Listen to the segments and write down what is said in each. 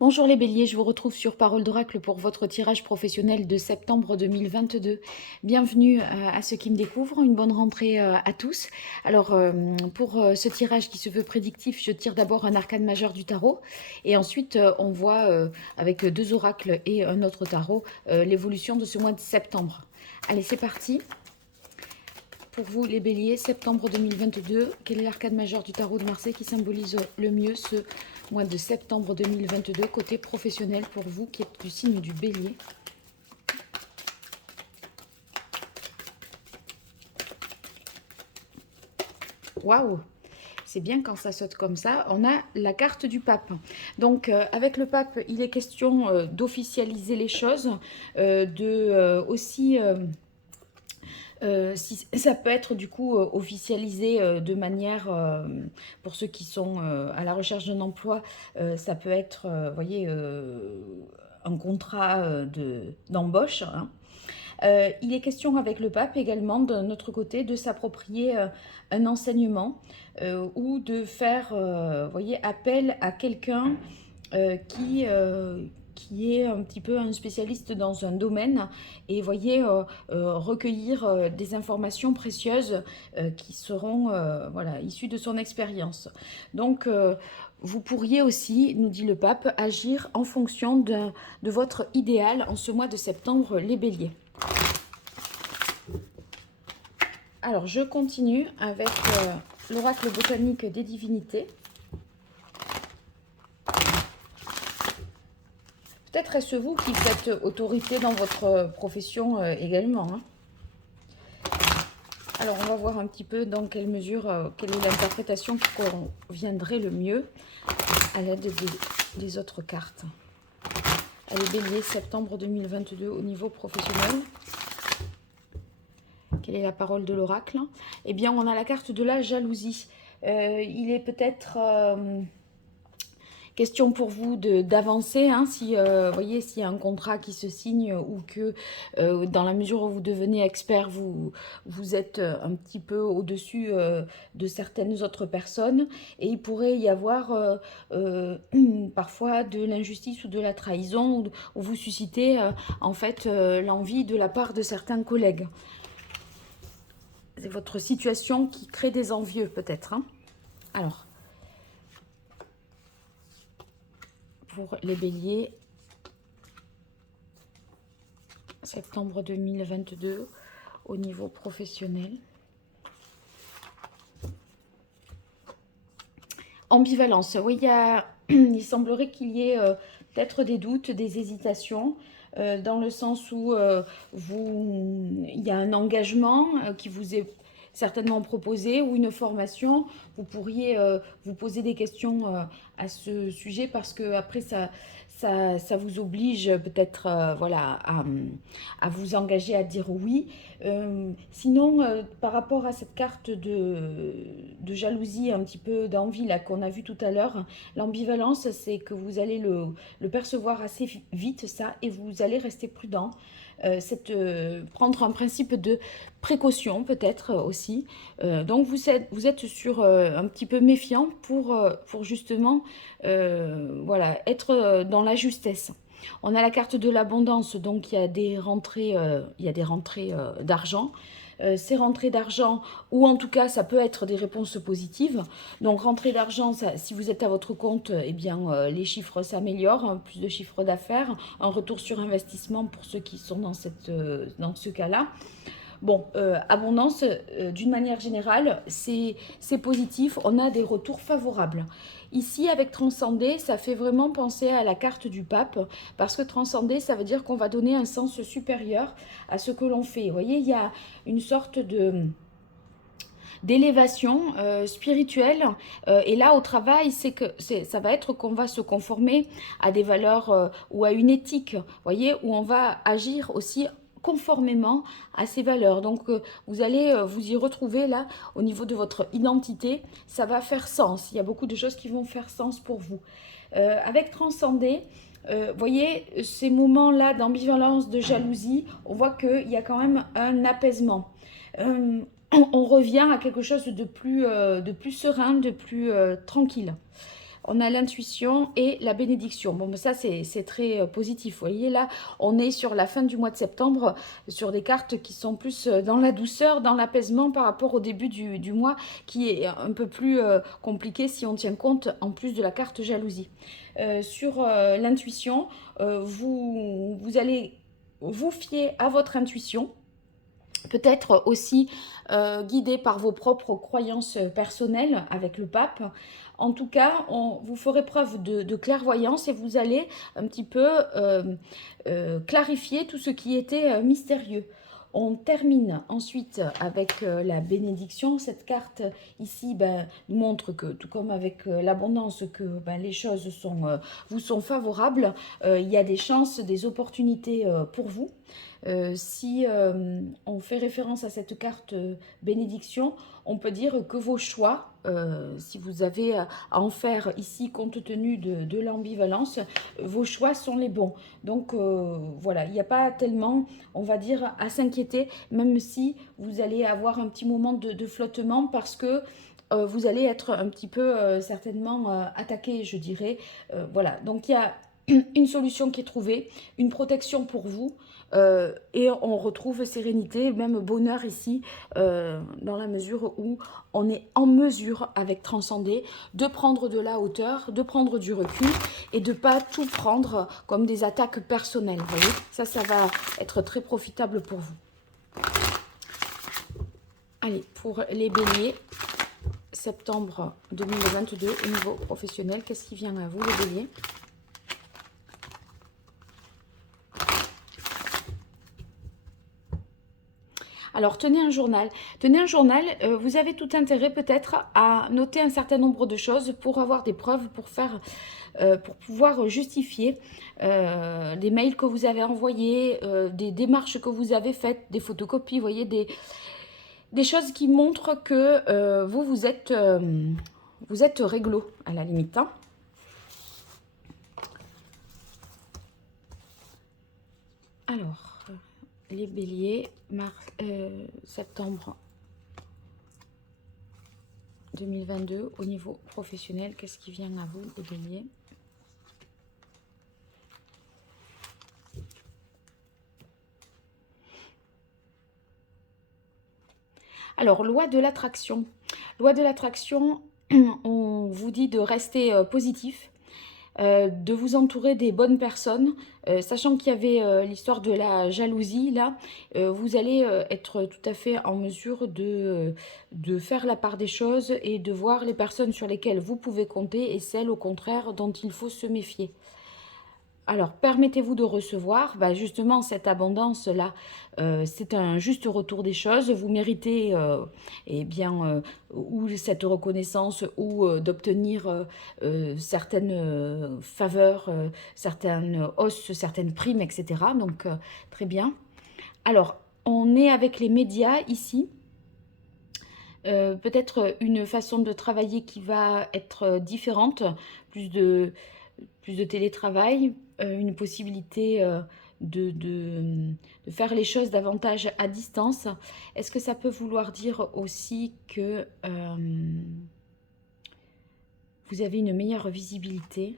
Bonjour les béliers, je vous retrouve sur Parole d'Oracle pour votre tirage professionnel de septembre 2022. Bienvenue à ceux qui me découvrent, une bonne rentrée à tous. Alors pour ce tirage qui se veut prédictif, je tire d'abord un arcane majeur du tarot et ensuite on voit avec deux oracles et un autre tarot l'évolution de ce mois de septembre. Allez, c'est parti. Pour vous les béliers, septembre 2022, quel est l'arcane majeur du tarot de Marseille qui symbolise le mieux ce mois de septembre 2022, côté professionnel pour vous qui êtes du signe du bélier? Waouh! C'est bien quand ça saute comme ça. On a la carte du pape. Donc, avec le pape, il est question d'officialiser les choses, aussi... si, ça peut être du coup officialisé de manière, pour ceux qui sont à la recherche d'un emploi, ça peut être, voyez, un contrat d'embauche. Hein. Il est question avec le pape également, d'un autre côté, de s'approprier un enseignement ou de faire, voyez, appel à quelqu'un qui est un petit peu un spécialiste dans un domaine et voyez recueillir des informations précieuses qui seront voilà, issues de son expérience. Donc vous pourriez aussi, nous dit le pape, agir en fonction de votre idéal en ce mois de septembre, les béliers. Alors je continue avec l'oracle botanique des divinités. Peut-être est-ce vous qui faites autorité dans votre profession également. Hein. Alors, on va voir un petit peu dans quelle mesure, quelle est l'interprétation qui conviendrait le mieux à l'aide des autres cartes. Allez, bélier, septembre 2022 au niveau professionnel. Quelle est la parole de l'oracle? Eh bien, on a la carte de la jalousie. Il est peut-être... question pour vous d'avancer, hein, si voyez s'il y a un contrat qui se signe ou que dans la mesure où vous devenez expert, vous êtes un petit peu au-dessus de certaines autres personnes et il pourrait y avoir parfois de l'injustice ou de la trahison ou vous suscitez en fait l'envie de la part de certains collègues. C'est votre situation qui crée des envieux peut-être. Hein. Alors, pour les béliers, septembre 2022 au niveau professionnel. Ambivalence, oui, il semblerait qu'il y ait peut-être des doutes, des hésitations, dans le sens où il y a un engagement qui vous est certainement proposé ou une formation, vous pourriez vous poser des questions à ce sujet parce que après ça vous oblige peut-être voilà, à vous engager à dire oui. Sinon, par rapport à cette carte de jalousie, un petit peu d'envie là qu'on a vu tout à l'heure, l'ambivalence, c'est que vous allez le percevoir assez vite ça et vous allez rester prudent. Prendre un principe de précaution peut-être aussi. Donc vous êtes sur un petit peu méfiant pour justement voilà, être dans la justesse. On a la carte de l'abondance, donc il y a des rentrées, d'argent. Ces rentrées d'argent, ou en tout cas ça peut être des réponses positives. Donc rentrée d'argent, si vous êtes à votre compte, eh bien les chiffres s'améliorent, hein, plus de chiffre d'affaires, un retour sur investissement pour ceux qui sont dans ce cas-là. Bon, abondance, d'une manière générale, c'est positif, on a des retours favorables. Ici, avec transcender, ça fait vraiment penser à la carte du pape, parce que transcender, ça veut dire qu'on va donner un sens supérieur à ce que l'on fait. Vous voyez, il y a une sorte d'élévation spirituelle et là au travail ça va être qu'on va se conformer à des valeurs ou à une éthique, voyez, où on va agir aussi conformément à ces valeurs. Donc vous allez vous y retrouver là au niveau de votre identité, ça va faire sens, il y a beaucoup de choses qui vont faire sens pour vous. Avec transcender, voyez, ces moments-là d'ambivalence, de jalousie, on voit qu'il y a quand même un apaisement. On revient à quelque chose de plus serein, de plus tranquille. on a l'intuition et la bénédiction. Bon, ça, c'est très positif. Vous voyez, là, on est sur la fin du mois de septembre, sur des cartes qui sont plus dans la douceur, dans l'apaisement par rapport au début du mois, qui est un peu plus compliqué si on tient compte, en plus de la carte jalousie. Sur l'intuition, vous allez vous fier à votre intuition, peut-être aussi guidé par vos propres croyances personnelles avec le pape. En tout cas, vous ferez preuve de clairvoyance et vous allez un petit peu clarifier tout ce qui était mystérieux. On termine ensuite avec la bénédiction. Cette carte ici nous montre que, tout comme avec l'abondance, que les choses vous sont favorables. Il y a des chances, des opportunités pour vous. Si on fait référence à cette carte bénédiction, on peut dire que vos choix, si vous avez à en faire ici compte tenu de l'ambivalence, vos choix sont les bons. Donc voilà, il n'y a pas tellement, on va dire, à s'inquiéter, même si vous allez avoir un petit moment de flottement parce que vous allez être un petit peu certainement attaqué, je dirais. Voilà, donc il y a une solution qui est trouvée, une protection pour vous, et on retrouve sérénité, même bonheur ici, dans la mesure où on est en mesure, avec Transcender, de prendre de la hauteur, de prendre du recul et de ne pas tout prendre comme des attaques personnelles. Vous voyez, ça va être très profitable pour vous. Allez, pour les béliers, septembre 2022 au niveau professionnel, qu'est-ce qui vient à vous, les béliers ? Alors, tenez un journal. Tenez un journal, vous avez tout intérêt peut-être à noter un certain nombre de choses pour avoir des preuves, pour pouvoir justifier des mails que vous avez envoyés, des démarches que vous avez faites, des photocopies, vous voyez, des choses qui montrent que vous êtes réglo à la limite. Hein. Alors... les béliers, septembre 2022, au niveau professionnel, qu'est-ce qui vient à vous, les béliers ? Alors, loi de l'attraction. Loi de l'attraction, on vous dit de rester positif. De vous entourer des bonnes personnes, sachant qu'il y avait l'histoire de la jalousie, là, vous allez être tout à fait en mesure de faire la part des choses et de voir les personnes sur lesquelles vous pouvez compter et celles, au contraire, dont il faut se méfier. Alors, permettez-vous de recevoir, justement, cette abondance-là, c'est un juste retour des choses. Vous méritez ou cette reconnaissance ou d'obtenir certaines faveurs, certaines hausses, certaines primes, etc. Donc, très bien. Alors, on est avec les médias ici. Peut-être une façon de travailler qui va être différente, plus de télétravail, une possibilité de faire les choses davantage à distance. Est-ce que ça peut vouloir dire aussi que vous avez une meilleure visibilité ?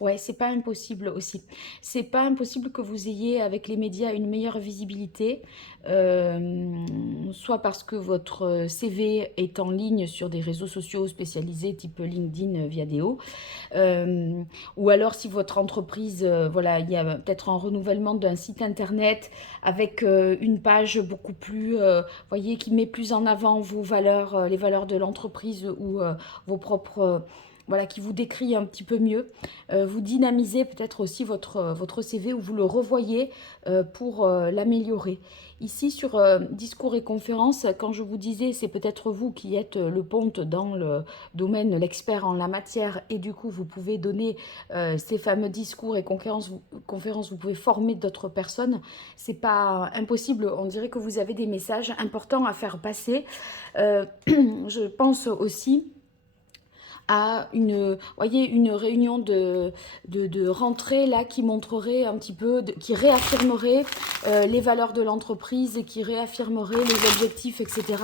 Ouais, c'est pas impossible aussi. C'est pas impossible que vous ayez avec les médias une meilleure visibilité, soit parce que votre CV est en ligne sur des réseaux sociaux spécialisés type LinkedIn, Viadeo, ou alors si votre entreprise, voilà, il y a peut-être un renouvellement d'un site internet avec une page beaucoup plus, voyez, qui met plus en avant vos valeurs, les valeurs de l'entreprise ou vos propres... voilà, qui vous décrit un petit peu mieux. Vous dynamisez peut-être aussi votre CV ou vous le revoyez pour l'améliorer. Ici, sur discours et conférences, quand je vous disais, c'est peut-être vous qui êtes le ponte dans le domaine, l'expert en la matière, et du coup, vous pouvez donner ces fameux discours et conférences, vous pouvez former d'autres personnes. C'est pas impossible, on dirait que vous avez des messages importants à faire passer. Je pense aussi à une, voyez, une réunion de rentrée là qui montrerait un petit peu, qui réaffirmerait les valeurs de l'entreprise et qui réaffirmerait les objectifs, etc.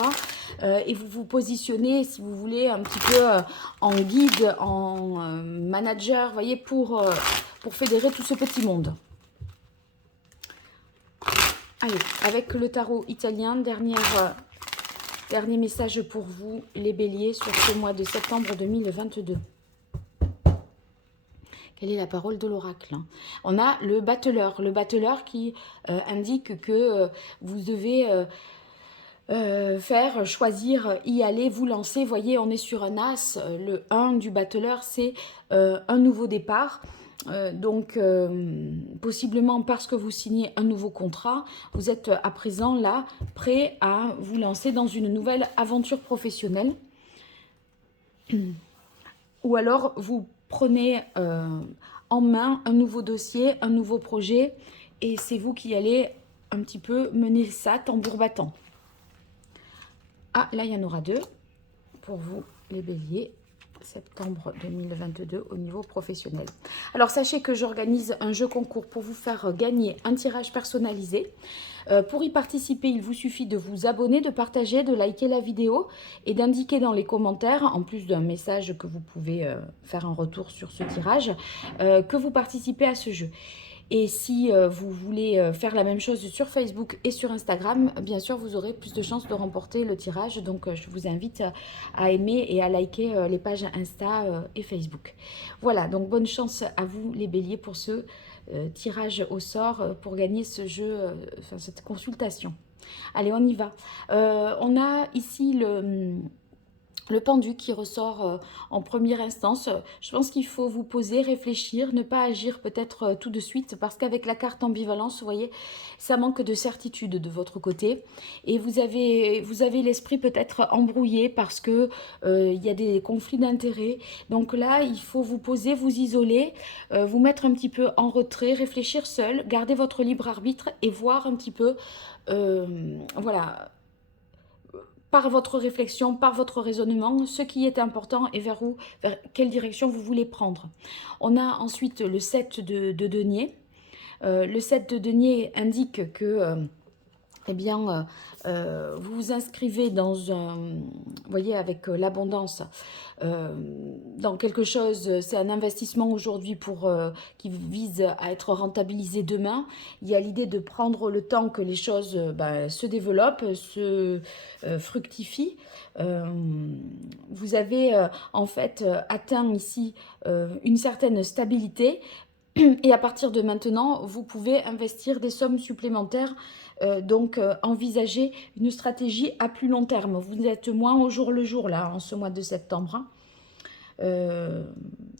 Et vous vous positionnez, si vous voulez, un petit peu en guide, en manager, voyez, pour fédérer tout ce petit monde. Allez, avec le tarot italien, dernier message pour vous, les béliers, sur ce mois de septembre 2022. Quelle est la parole de l'oracle? On a le battleur qui indique que vous devez faire, choisir, y aller, vous lancer. Vous voyez, on est sur un as. Le 1 du battleur, c'est un nouveau départ. Donc, possiblement parce que vous signez un nouveau contrat, vous êtes à présent là, prêt à vous lancer dans une nouvelle aventure professionnelle. Ou alors, vous prenez en main un nouveau dossier, un nouveau projet, et c'est vous qui allez un petit peu mener ça tambour battant. Ah, là, il y en aura 2 pour vous, les béliers. Septembre 2022 au niveau professionnel. Alors sachez que j'organise un jeu concours pour vous faire gagner un tirage personnalisé. Pour y participer, il vous suffit de vous abonner, de partager, de liker la vidéo et d'indiquer dans les commentaires, en plus d'un message que vous pouvez faire un retour sur ce tirage, que vous participez à ce jeu. Et si vous voulez faire la même chose sur Facebook et sur Instagram, bien sûr, vous aurez plus de chances de remporter le tirage. Donc, je vous invite à aimer et à liker les pages Insta et Facebook. Voilà, donc bonne chance à vous les béliers pour ce tirage au sort pour gagner ce jeu, enfin, cette consultation. Allez, on y va. On a ici le pendu qui ressort en première instance. Je pense qu'il faut vous poser, réfléchir, ne pas agir peut-être tout de suite, parce qu'avec la carte ambivalence, vous voyez, ça manque de certitude de votre côté. Et vous avez l'esprit peut-être embrouillé parce que il y a des conflits d'intérêts. Donc là, il faut vous poser, vous isoler, vous mettre un petit peu en retrait, réfléchir seul, garder votre libre arbitre et voir un petit peu, voilà, par votre réflexion, par votre raisonnement, ce qui est important et vers quelle direction vous voulez prendre. On a ensuite le 7 de denier. Le 7 de denier indique que eh bien, vous vous inscrivez dans un, vous voyez, avec l'abondance, dans quelque chose, c'est un investissement aujourd'hui qui vise à être rentabilisé demain. Il y a l'idée de prendre le temps que les choses se développent, se fructifient. Vous avez en fait atteint ici une certaine stabilité. Et à partir de maintenant, vous pouvez investir des sommes supplémentaires, donc envisager une stratégie à plus long terme. Vous êtes moins au jour le jour là, en ce mois de septembre. Hein.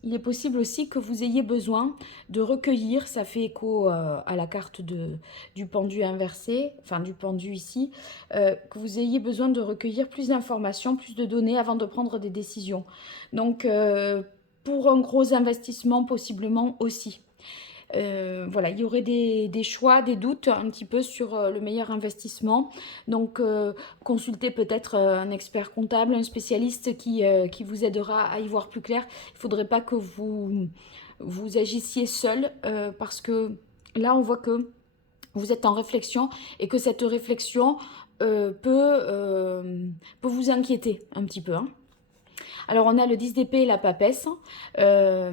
Il est possible aussi que vous ayez besoin de recueillir, ça fait écho à la carte du pendu inversé, enfin du pendu ici, que vous ayez besoin de recueillir plus d'informations, plus de données avant de prendre des décisions. Donc, pour un gros investissement, possiblement aussi. Voilà, il y aurait des choix, des doutes un petit peu sur le meilleur investissement. Donc, consultez peut-être un expert comptable, un spécialiste qui vous aidera à y voir plus clair. Il ne faudrait pas que vous agissiez seul parce que là, on voit que vous êtes en réflexion et que cette réflexion peut vous inquiéter un petit peu. Hein. Alors, on a le 10 d'épée et la papesse. Je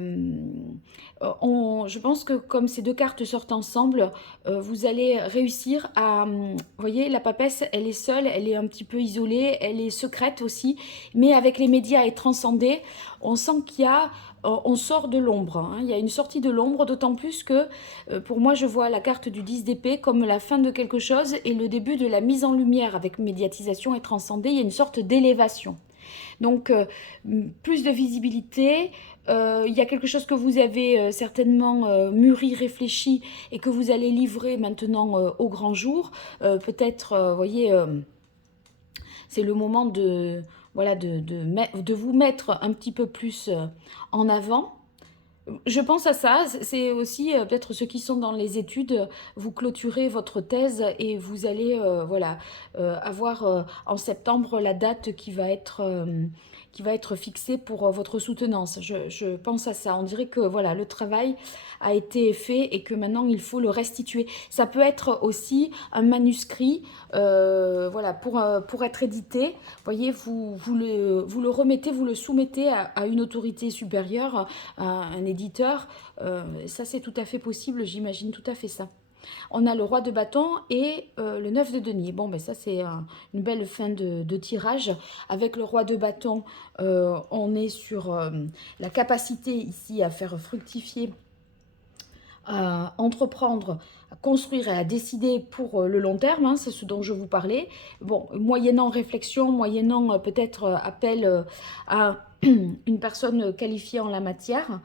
pense que comme ces 2 cartes sortent ensemble, vous allez réussir à... Vous voyez, la papesse, elle est seule, elle est un petit peu isolée, elle est secrète aussi. Mais avec les médias et transcendée, on sent qu'il y a... on sort de l'ombre. Hein. Il y a une sortie de l'ombre, d'autant plus que, pour moi, je vois la carte du 10 d'épée comme la fin de quelque chose et le début de la mise en lumière avec médiatisation et transcendée. Il y a une sorte d'élévation. Donc, plus de visibilité, il y a quelque chose que vous avez certainement mûri, réfléchi et que vous allez livrer maintenant au grand jour. Peut-être, vous voyez, c'est le moment de, voilà, de vous mettre un petit peu plus en avant. Je pense à ça, c'est aussi peut-être ceux qui sont dans les études, vous clôturez votre thèse et vous allez voilà, avoir en septembre la date qui va être fixé pour votre soutenance. Je pense à ça. On dirait que voilà, le travail a été fait et que maintenant il faut le restituer. Ça peut être aussi un manuscrit voilà, pour être édité. Vous voyez, vous le remettez, vous le soumettez à une autorité supérieure, à un éditeur. Ça, c'est tout à fait possible, j'imagine tout à fait ça. On a le roi de bâton et le 9 de denier. Bon, ben ça, c'est une belle fin de tirage. Avec le roi de bâton, on est sur la capacité ici à faire fructifier, à entreprendre, à construire et à décider pour le long terme, hein, c'est ce dont je vous parlais. Bon, moyennant réflexion, moyennant peut-être appel à une personne qualifiée en la matière.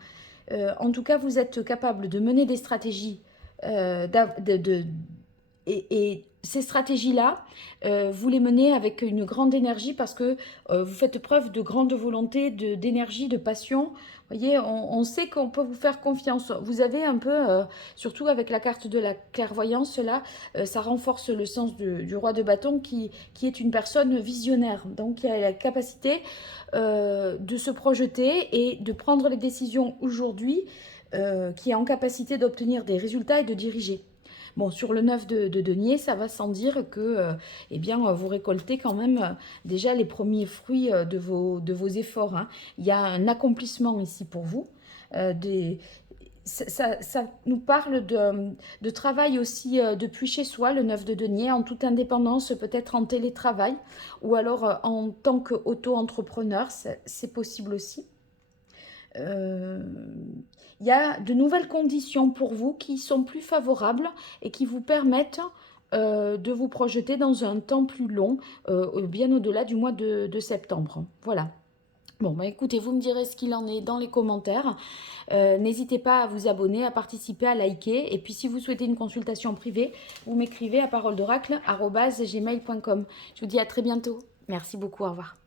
En tout cas, vous êtes capable de mener des stratégies et ces stratégies-là, vous les menez avec une grande énergie parce que vous faites preuve de grande volonté, d'énergie, de passion. Vous voyez, on sait qu'on peut vous faire confiance. Vous avez un peu, surtout avec la carte de la clairvoyance, là, ça renforce le sens du roi de bâton qui est une personne visionnaire. Donc, il a la capacité de se projeter et de prendre les décisions aujourd'hui, qui est en capacité d'obtenir des résultats et de diriger. Bon, sur le 9 de denier, ça va sans dire que eh bien, vous récoltez quand même déjà les premiers fruits de vos efforts, hein. Il y a un accomplissement ici pour vous. Ça nous parle de travail aussi depuis chez soi, le 9 de denier, en toute indépendance, peut-être en télétravail, ou alors en tant qu'auto-entrepreneur, c'est possible aussi. Il y a de nouvelles conditions pour vous qui sont plus favorables et qui vous permettent de vous projeter dans un temps plus long, bien au-delà du mois de septembre. Voilà. Bon, bah écoutez, vous me direz ce qu'il en est dans les commentaires. N'hésitez pas à vous abonner, à participer, à liker. Et puis, si vous souhaitez une consultation privée, vous m'écrivez à paroledoracle@gmail.com. Je vous dis à très bientôt. Merci beaucoup, au revoir.